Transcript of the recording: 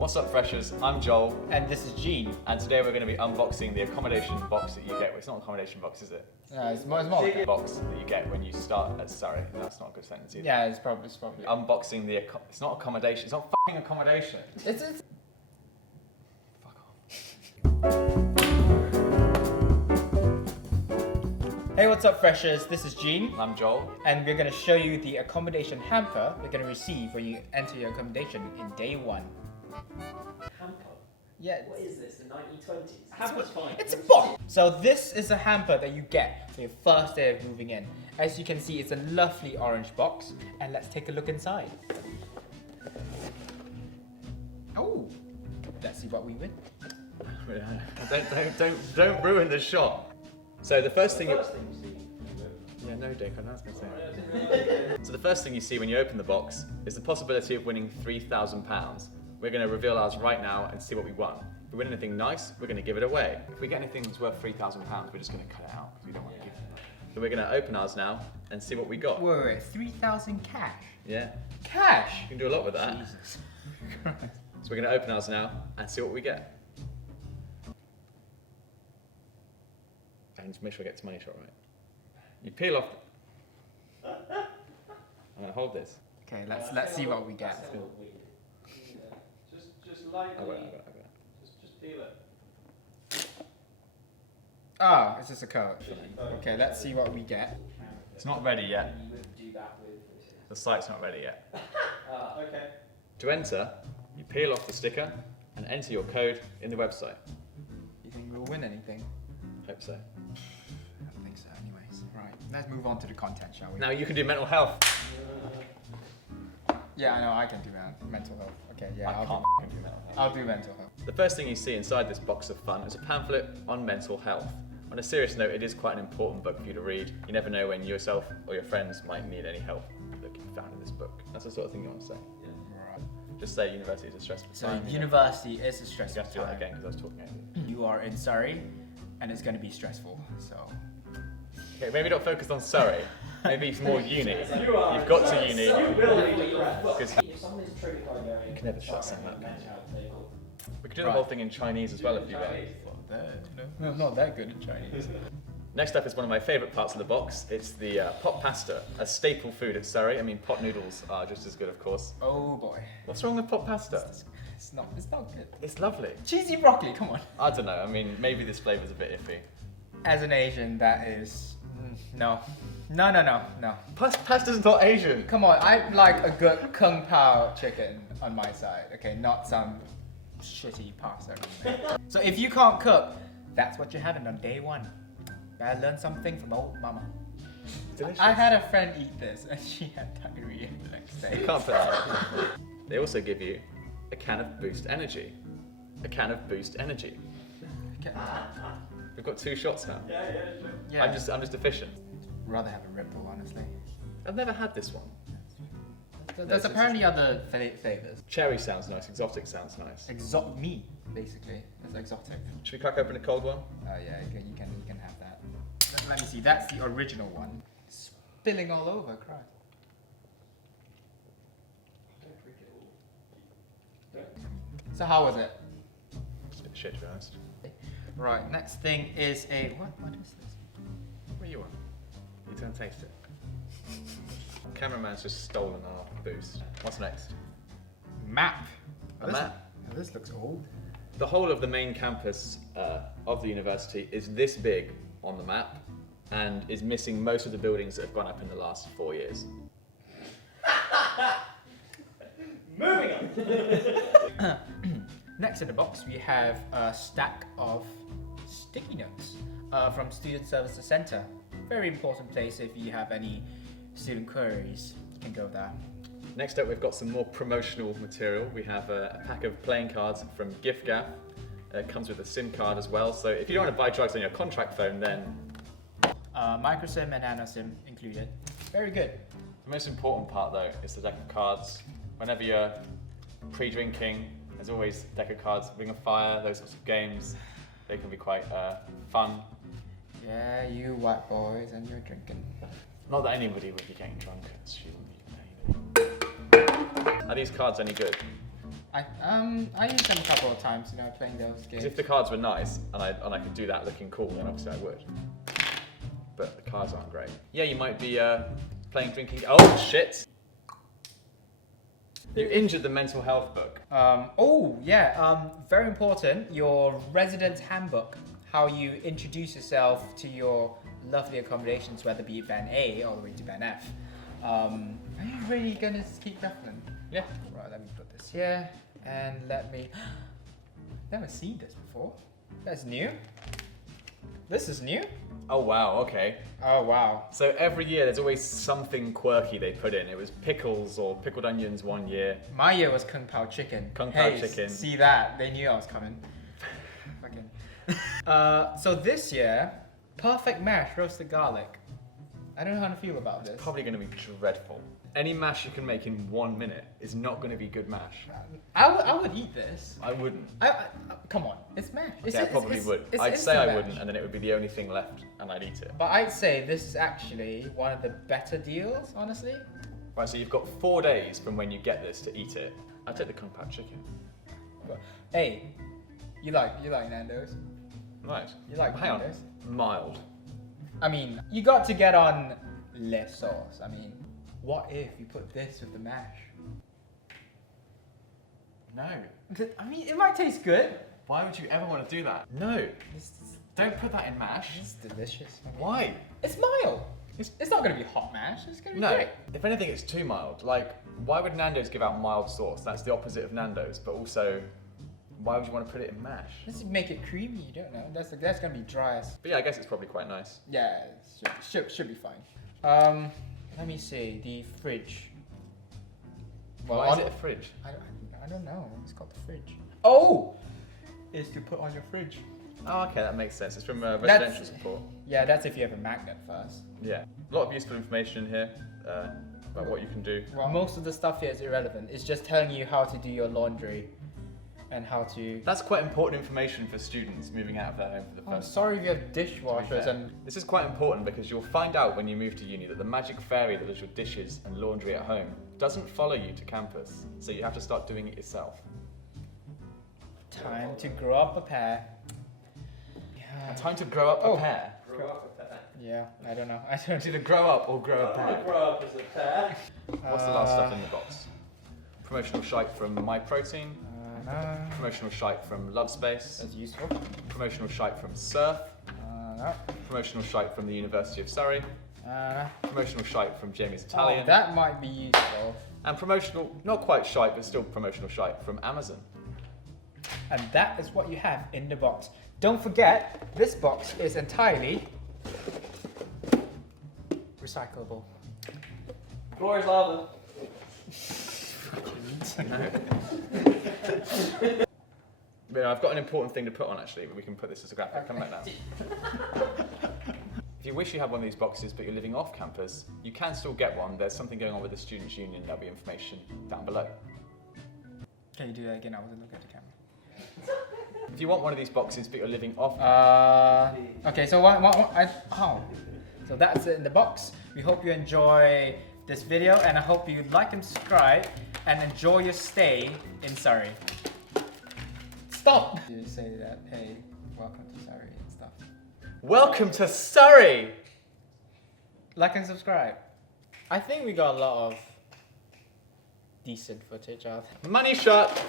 What's up, freshers? I'm Joel, And this is Gene. and today we're going to be unboxing the accommodation box that you get. Well, it's not an accommodation box, is it? It's more like The box that you get when you start at Surrey. No, that's not a good sentence either. yeah, it's probably. Unboxing the it's not accommodation. It's not f***ing accommodation. It's Fuck off. Hey, what's up, freshers? This is Gene, I'm Joel. and we're gonna show you the accommodation hamper you're gonna receive when you enter your accommodation in day one. Hamper? Yeah, What is this, the 1920s? Hamper's fine. it's a box. So this is a hamper that you get for your first day of moving in. As you can see, it's a lovely orange box, and let's take a look inside. Oh, let's see what we win. Don't ruin the shot. So the first thing you... First thing you see. Yeah, no, Dick, I know I was going to say that. So the first thing you see when you open the box is the possibility of winning £3,000. We're going to reveal ours right now and see what we won. If we win anything nice, we're going to give it away. If we get anything that's worth £3,000, we're just going to cut it out because we don't want to give it away. So we're going to open ours now and see what we got. Wait, 3,000 cash? Yeah, Cash? you can do a lot with that. Jesus Christ. So we're going to open ours now and see what we get. And just make sure I get this money shot right. You peel off. I'm going to hold this. Okay, let's see what we get. That's a little weird. Just lightly. I got it. Just feel it. Oh, it's just a code. Okay, let's see what we get. It's not ready yet. You would do that with. The site's not ready yet. Okay. To enter, you peel off the sticker and enter your code in the website. You think we'll win anything? Hope so. I don't think so anyways. Right, let's move on to the content, shall we? Now you can do mental health. Yeah, I know, I can do mental health. Okay, yeah, I I'll can't do, do mental health. I'll do mental health. The first thing you see inside this box of fun is a pamphlet on mental health. On a serious note, it is quite an important book for you to read. You never know when yourself or your friends might need any help that can be found in this book. That's the sort of thing you want to say. Right. Just say university is a stressful So time. university is a You stressful have to do that time. again because I was talking over you. You are in Surrey, and it's going to be stressful, so... Okay, maybe not focused on Surrey. Maybe it's more uni. You are. You've got to uni. So brilliantly Because If someone's triggered by going. You can never shut something up, can you? Table. we could do the whole thing in Chinese as well if you want. No, I'm not that good at Chinese. Next up is one of my favourite parts of the box. It's the pot pasta, a staple food at Surrey. I mean, pot noodles are just as good, of course. Oh boy. What's wrong with pot pasta? It's not good. It's lovely. Cheesy broccoli, come on. I don't know. I mean, maybe this flavour's a bit iffy. As an Asian, that is... No. Pasta's not Asian. Come on, I like a good kung pao chicken on my side, okay? Not some shitty pasta. So if you can't cook, that's what you're having on day one. Better learn something from old mama. Delicious. I had a friend eat this and she had diarrhea the next day. You can't put that out. They also give you a can of Boost Energy. A can of Boost Energy. Okay. We've got 2 shots now. Yeah. I'm just efficient. rather have a Red Bull, honestly. I've never had this one. There's apparently other flavors. Cherry sounds nice. Exotic sounds nice. Me, basically. It's exotic. Should we crack open a cold one? Oh yeah, you can have that. Let me see. That's the original one. Spilling all over, Christ. So how was it? It's a bit shit, to be honest. Right. Next thing is a what? What is this? What do you want? You don't taste it. Cameraman's just stolen our Boost. What's next? Map. A map. Oh, this looks old. The whole of the main campus of the university is this big on the map and is missing most of the buildings that have gone up in the last 4 years. Moving on. Next in the box, we have a stack of sticky notes from Student Services Center. Very important place if you have any student queries. You can go there. Next up, we've got some more promotional material. We have a pack of playing cards from GiftGaff. It comes with a SIM card as well. So if you don't want to buy drugs on your contract phone, then Micro SIM and nano SIM included. Very good. the most important part though is the deck of cards. Whenever you're pre-drinking, there's always a deck of cards, Ring of Fire, those sorts of games. They can be quite fun. Yeah, you white boys and you're drinking. Not that anybody would be getting drunk at student meeting. Are these cards any good? I used them a couple of times, you know, playing those games. Because if the cards were nice and I could do that looking cool, then obviously I would. But the cards aren't great. Yeah, you might be playing drinking. Oh shit! You injured the mental health book. Very important. Your residence handbook. How you introduce yourself to your lovely accommodations, whether be band A all the way to band F. Are you really gonna keep shuffling? Yeah. Right, let me put this here and let me. Never seen this before. That's new. This is new. Oh wow. Okay. Oh wow. So every year there's always something quirky they put in. It was pickles or pickled onions one year. My year was Kung Pao chicken. Kung Pao chicken. See that? They knew I was coming. Fucking. So this year, perfect mash roasted garlic. I don't know how to feel about this. Probably going to be dreadful. Any mash you can make in 1 minute is not going to be good mash. I would eat this. I wouldn't. Come on, it's mash. Yeah, I probably would. I'd say I wouldn't, and then it would be the only thing left, and I'd eat it. But I'd say this is actually one of the better deals, honestly. Right, so you've got 4 days from when you get this to eat it. I'd take the Kung Pao chicken. But, hey, you like Nando's? Right. You like Hang on. Nando's? Mild. I mean, you got to get on less sauce. I mean, what if you put this with the mash? No. I mean, it might taste good. Why would you ever want to do that? No. Don't put that in mash. It's delicious. I mean, Why? it's mild. It's not going to be hot mash. It's going to be No. great. If anything, it's too mild. Like, why would Nando's give out mild sauce? That's the opposite of Nando's. But also, why would you want to put it in mash? Let's make it creamy. You don't know. That's going to be dry as. But yeah, I guess it's probably quite nice. Yeah, it should be fine. Let me see the fridge. Why is it a fridge? I don't know. It's called the fridge. Oh, it's to put on your fridge. Oh, okay, that makes sense. It's from residential support. Yeah, that's if you have a magnet first. Yeah, a lot of useful information in here about what you can do. Well, most of the stuff here is irrelevant. It's just telling you how to do your laundry and how to. That's quite important information for students moving out of their home for the I'm first sorry if you have To be dishwashers fair. and. This is quite important because you'll find out when you move to uni that the magic fairy that does your dishes and laundry at home doesn't follow you to campus, so you have to start doing it yourself. Time to grow up a pair. Yeah. And time to grow up a pair. Grow up a pair. Yeah, I don't know. I don't. It's either grow up or grow a pair. Grow up as a pair. What's the last stuff in the box? Promotional shite from MyProtein. No. Promotional shite from Love Space. That's useful. Promotional shite from Surf. No. Promotional shite from the University of Surrey. Promotional shite from Jamie's Italian. Oh, that might be useful. And promotional, not quite shite, but still promotional shite from Amazon. And that is what you have in the box. Don't forget, this box is entirely recyclable. Glorious lava. But I've got an important thing to put on actually, but we can put this as a graphic. Come back now. If you wish you had one of these boxes but you're living off campus, you can still get one. There's something going on with the Students' Union. There'll be information down below. Can you do that again? I wasn't looking at the camera. If you want one of these boxes but you're living off Okay, so so that's it in the box. We hope you enjoy this video, and I hope you like and subscribe and enjoy your stay in Surrey. Stop! You say that, hey, welcome to Surrey and stuff. Welcome to Surrey! Like and subscribe. I think we got a lot of decent footage out. Money shot!